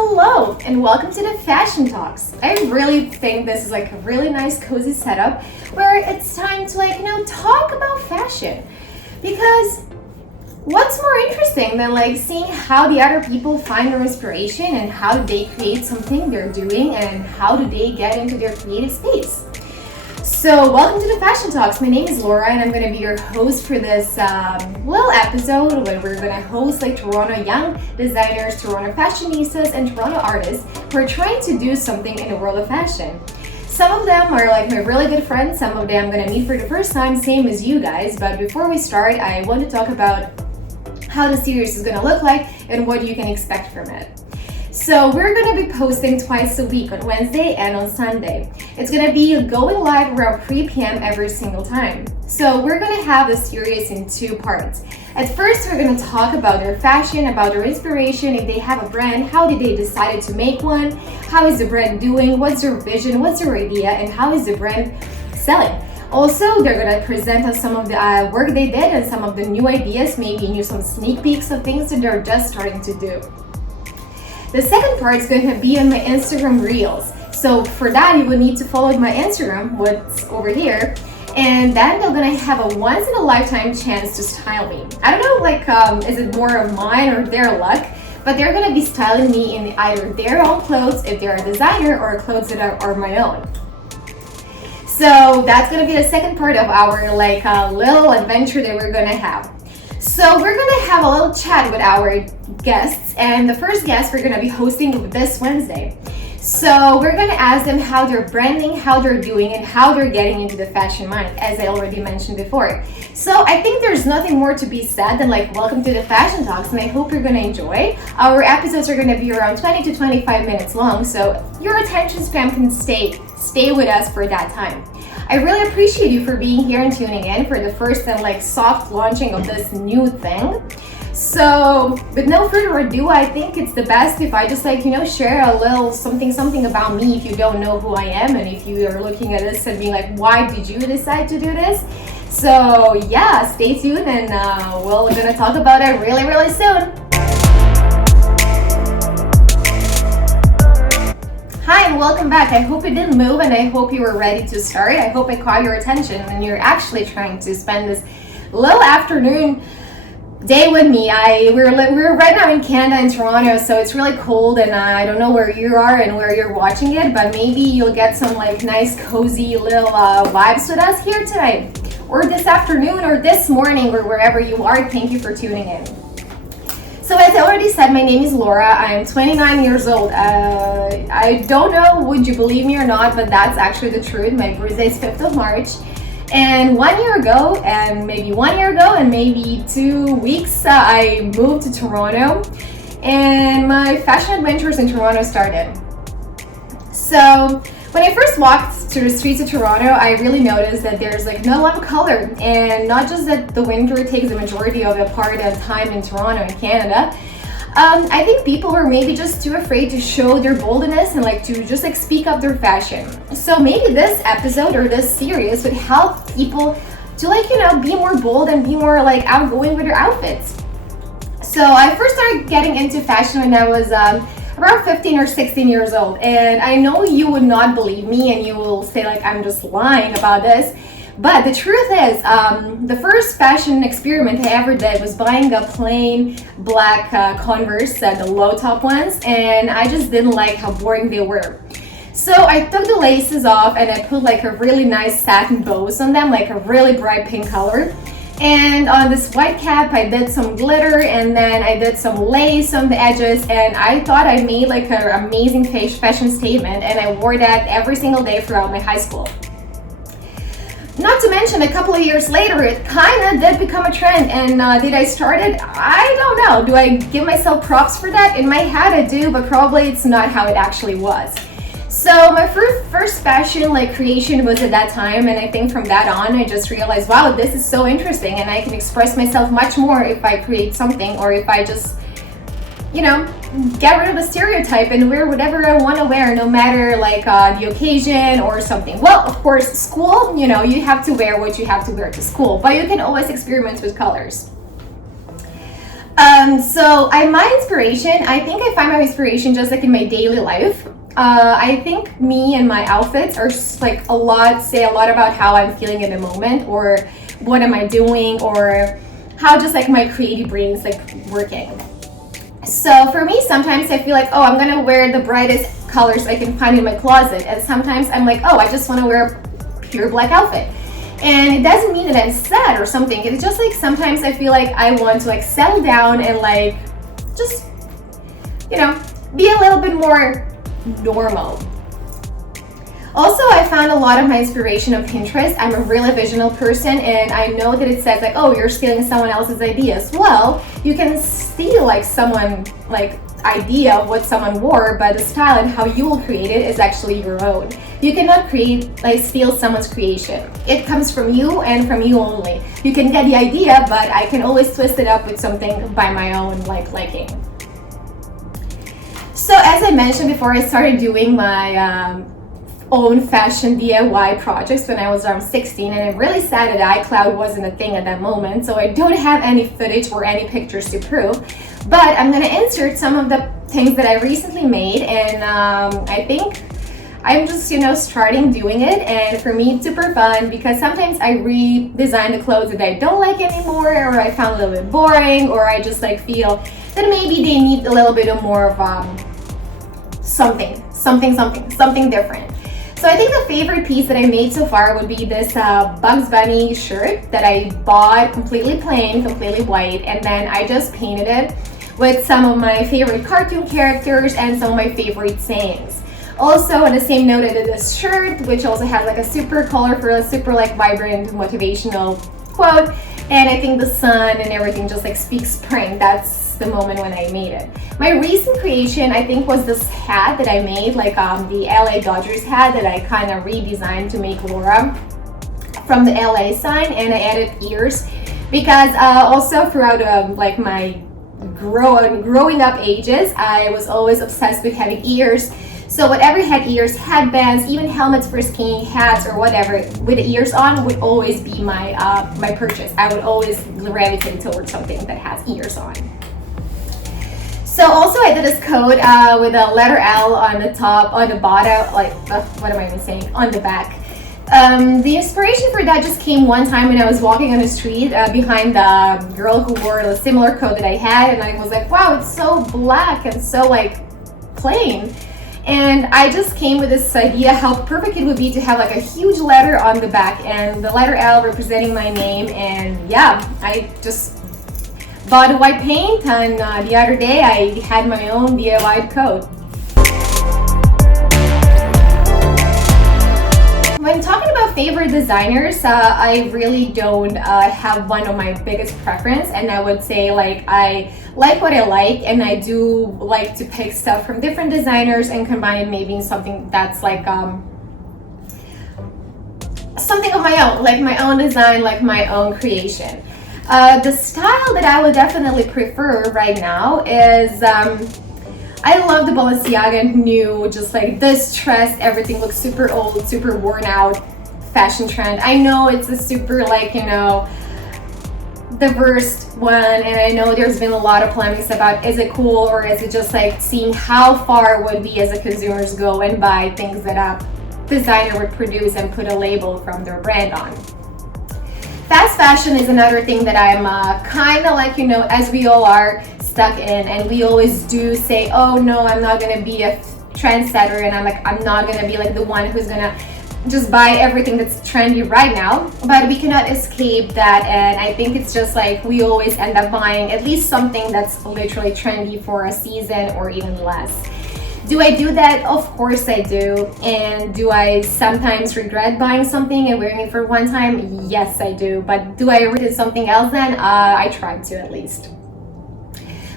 Hello and welcome to the Fashion Talks. I really think this is like a really nice cozy setup where it's time to talk about fashion, because what's more interesting than seeing how the other people find their inspiration and how do they create something they're doing and how do they get into their creative space. So welcome to the Fashion Talks. My name is Laura and I'm going to be your host for this little episode where we're going to host Toronto young designers, Toronto fashionistas, and Toronto artists who are trying to do something in the world of fashion. Some of them are my really good friends, some of them I'm going to meet for the first time, same as you guys. But before we start, I want to talk about how the series is going to look like and what you can expect from it. So we're going to be posting twice a week on Wednesday and on Sunday. It's going to be going live around 3 p.m. every single time. So we're going to have the series in two parts. At first, we're going to talk about their fashion, about their inspiration, if they have a brand, how did they decide to make one, how is the brand doing, what's their vision, what's their idea, and how is the brand selling. Also, they're going to present us some of the work they did and some of the new ideas, maybe some sneak peeks of things that they're just starting to do. The second part is going to be on my Instagram Reels. So for that, you will need to follow my Instagram, what's over here, and then they're going to have a once-in-a-lifetime chance to style me. I don't know, is it more of mine or their luck, but they're going to be styling me in either their own clothes, if they're a designer, or clothes that are my own. So that's going to be the second part of our little adventure that we're going to have. So we're going to have a little chat with our guests, and the first guest we're going to be hosting this Wednesday. So we're going to ask them how they're branding, how they're doing, and how they're getting into the fashion mind, as I already mentioned before. So I think there's nothing more to be said than welcome to the Fashion Talks, and I hope you're going to enjoy. Our episodes are going to be around 20 to 25 minutes long, so your attention span can stay with us for that time. I really appreciate you for being here and tuning in for the first and soft launching of this new thing. So with no further ado, I think it's the best if I just share a little something about me if you don't know who I am, and if you are looking at this and being why did you decide to do this? So yeah, stay tuned and we're gonna talk about it really soon. Hi and welcome back. I hope you didn't move and I hope you were ready to start. I hope I caught your attention and you're actually trying to spend this little afternoon day with me. We're right now in Canada, in Toronto, so it's really cold and I don't know where you are and where you're watching it, but maybe you'll get some nice cozy little vibes with us here tonight, or this afternoon, or this morning, or wherever you are. Thank you for tuning in. So as I already said, my name is Laura. I'm 29 years old. I don't know, would you believe me or not, but that's actually the truth. My birthday is 5th of March. And 1 year ago, and maybe 2 weeks, I moved to Toronto. And my fashion adventures in Toronto started. So when I first walked to the streets of Toronto, I really noticed that there's not a lot of color, and not just that the winter takes the majority of the part of time in Toronto and Canada. I think people were maybe just too afraid to show their boldness and to just speak up their fashion. So maybe this episode or this series would help people to be more bold and be more outgoing with their outfits. So I first started getting into fashion when I was around 15 or 16 years old, and I know you would not believe me and you will say I'm just lying about this, but the truth is the first fashion experiment I ever did was buying a plain black Converse, the low top ones, and I just didn't like how boring they were. So I took the laces off and I put a really nice satin bows on them, a really bright pink color. And on this white cap, I did some glitter, and then I did some lace on the edges, and I thought I made an amazing fashion statement, and I wore that every single day throughout my high school. Not to mention, a couple of years later, it kind of did become a trend, and did I start it? I don't know. Do I give myself props for that? In my head, I do, but probably it's not how it actually was. So my first fashion creation was at that time, and I think from that on I just realized, wow, this is so interesting and I can express myself much more if I create something, or if I just get rid of the stereotype and wear whatever I want to wear, no matter the occasion or something. Well, of course, school, you have to wear what you have to wear to school, but you can always experiment with colors. My inspiration, I think I find my inspiration just like in my daily life. I think me and my outfits are like say a lot about how I'm feeling in the moment, or what am I doing, or how just like my creative brain is like working. So for me, sometimes I feel like, oh, I'm gonna wear the brightest colors I can find in my closet, and sometimes I'm like, oh, I just want to wear a pure black outfit. And it doesn't mean that I'm sad or something. It's just like sometimes I feel like I want to like settle down and like just, you know, be a little bit more normal. Also, I found a lot of my inspiration on Pinterest. I'm a really visual person, and I know that it says like, oh, you're stealing someone else's ideas. Well, you can steal like someone like idea of what someone wore, but the style and how you will create it is actually your own. You cannot steal someone's creation. It comes from you and from you only. You can get the idea, but I can always twist it up with something by my own liking. So as I mentioned before, I started doing my own fashion DIY projects when I was around 16, and I'm really sad that iCloud wasn't a thing at that moment, so I don't have any footage or any pictures to prove, but I'm gonna insert some of the things that I recently made, and I think I'm just, starting doing it, and for me it's super fun because sometimes I redesign the clothes that I don't like anymore, or I found a little bit boring, or I just feel that maybe they need a little bit of more of something different. So I think the favorite piece that I made so far would be this Bugs Bunny shirt that I bought completely plain, completely white, and then I just painted it with some of my favorite cartoon characters and some of my favorite sayings. Also, on the same note, I did this shirt, which also has a super colorful, super vibrant, motivational quote, and I think the sun and everything just speaks spring. That's the moment when I made it. My recent creation, I think, was this hat that I made, the LA Dodgers hat that I kind of redesigned to make Laura from the LA sign, and I added ears because also throughout my growing up ages, I was always obsessed with having ears. So whatever had ears, headbands, even helmets for skiing, hats or whatever with the ears on would always be my my purchase. I would always gravitate towards something that has ears on. So also I did this coat with a letter L on the top, on the bottom, what am I even saying, on the back. The inspiration for that just came one time when I was walking on the street behind the girl who wore a similar coat that I had, and I was like, wow, it's so black and so plain. And I just came with this idea how perfect it would be to have a huge letter on the back and the letter L representing my name. And yeah, I just bought a white paint, and the other day I had my own DIY coat. When talking about favorite designers, I really don't have one of my biggest preference, and I would say I like what I like, and I do like to pick stuff from different designers and combine it maybe in something that's something of my own, my own design, my own creation. The style that I would definitely prefer right now is I love the Balenciaga new, just this dress, everything looks super old, super worn out fashion trend. I know it's a super diverse one, and I know there's been a lot of polemics about is it cool or is it just seeing how far would we as a consumers go and buy things that a designer would produce and put a label from their brand on. Fast fashion is another thing that I'm kind of as we all are stuck in, and we always do say, oh no, I'm not gonna be a trendsetter, and I'm not gonna be the one who's gonna just buy everything that's trendy right now, but we cannot escape that, and I think it's just we always end up buying at least something that's literally trendy for a season or even less. Do I do that? Of course I do. And do I sometimes regret buying something and wearing it for one time? Yes, I do. But do I ever do something else then? I tried to, at least.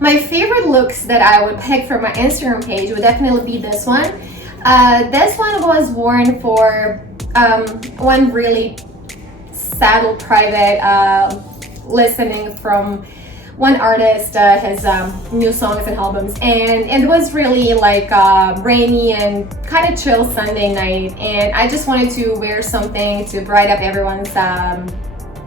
My favorite looks that I would pick for my Instagram page would definitely be this one. This one was worn for one really saddle private listening from one artist, his new songs and albums, and it was really rainy and kind of chill Sunday night, and I just wanted to wear something to brighten up everyone's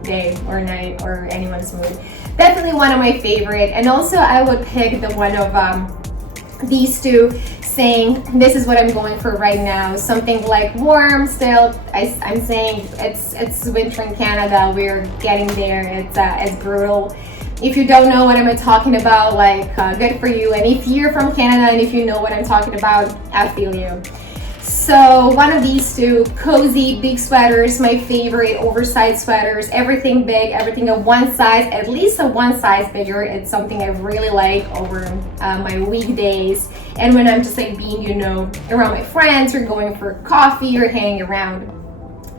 day or night or anyone's mood. Definitely one of my favorite. And also I would pick the one of these two, saying this is what I'm going for right now, something like warm still. I'm saying it's winter in Canada, we're getting there. It's brutal. If you don't know what I'm talking about, like good for you. And if you're from Canada and if you know what I'm talking about, I feel you. So one of these two, cozy big sweaters, my favorite, oversized sweaters, everything big, everything of one size, at least a one size bigger. It's something I really like over my weekdays, and when I'm just like being, you know, around my friends or going for coffee or hanging around.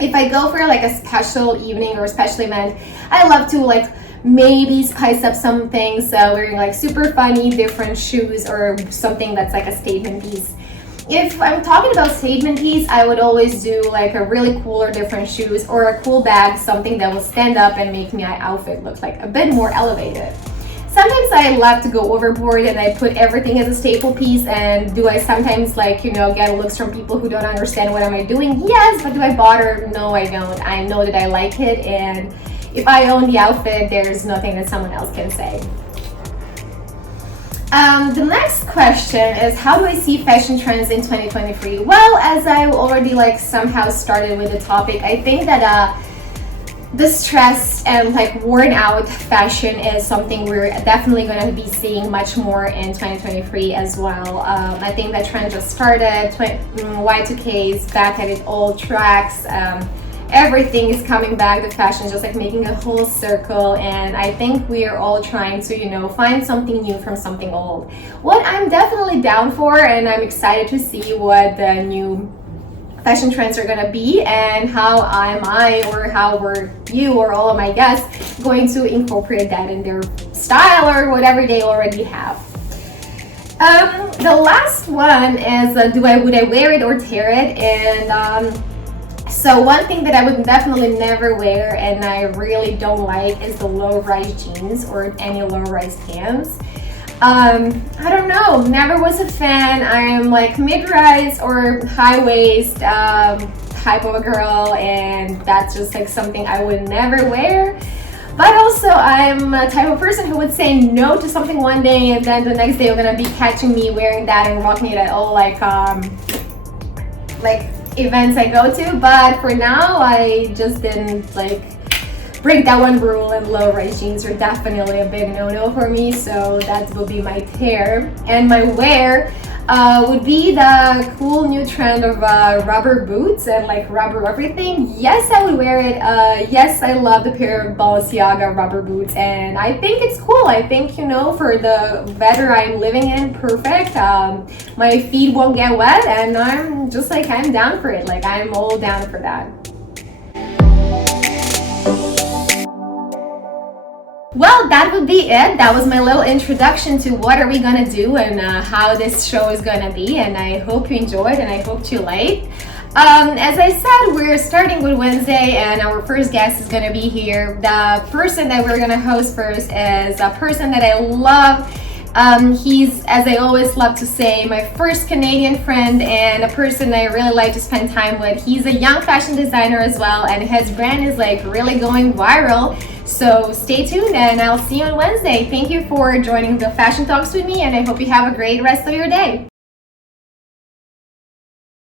If I go for like a special evening or a special event, I love to like maybe spice up some things, wearing like super funny different shoes or something that's like a statement piece. If I'm talking about statement piece, I would always do like a really cool or different shoes or a cool bag, something that will stand up and make my outfit look like a bit more elevated. Sometimes I love to go overboard and I put everything as a staple piece. And do I sometimes, like, you know, get looks from people who don't understand what am I doing? Yes, but do I bother? No, I don't. I know that I like it, and if I own the outfit, there's nothing that someone else can say. The next question is, how do I see fashion trends in 2023? Well, as I already like somehow started with the topic, I think that the stressed and like worn out fashion is something we're definitely going to be seeing much more in 2023 as well. I think that trend just started. Y2K is back at its old tracks. Everything is coming back. The fashion is just like making a whole circle, and I think we are all trying to, you know, find something new from something old. What I'm definitely down for, and I'm excited to see what the new fashion trends are gonna be, and how how were you or all of my guests going to incorporate that in their style or whatever they already have. The last one is would I wear it or tear it? And so one thing that I would definitely never wear and I really don't like is the low-rise jeans or any low-rise pants. I don't know, never was a fan. I am like mid-rise or high-waist type of a girl, and that's just like something I would never wear. But also I'm a type of person who would say no to something one day and then the next day you're gonna be catching me wearing that and rocking it at all like events I go to. But for now, I just didn't like break that one rule, and low-rise jeans are definitely a big no-no for me, so that will be my tear. And my wear would be the cool new trend of rubber boots and like rubber everything. Yes, I would wear it. Yes, I love the pair of Balenciaga rubber boots, and I think it's cool. I think, you know, for the weather I'm living in, perfect. My feet won't get wet, and I'm just like, I'm down for it. Like, I'm all down for that. Well, that would be it. That was my little introduction to what are we gonna do and how this show is gonna be, and I hope you enjoyed and I hope you liked. As I said, we're starting with Wednesday, and our first guest is gonna be here. The person that we're gonna host first is a person that I love. He's, as I always love to say, my first Canadian friend and a person I really like to spend time with. He's a young fashion designer as well, and his brand is like really going viral. So stay tuned, and I'll see you on Wednesday. Thank you for joining the Fashion Talks with me, and I hope you have a great rest of your day.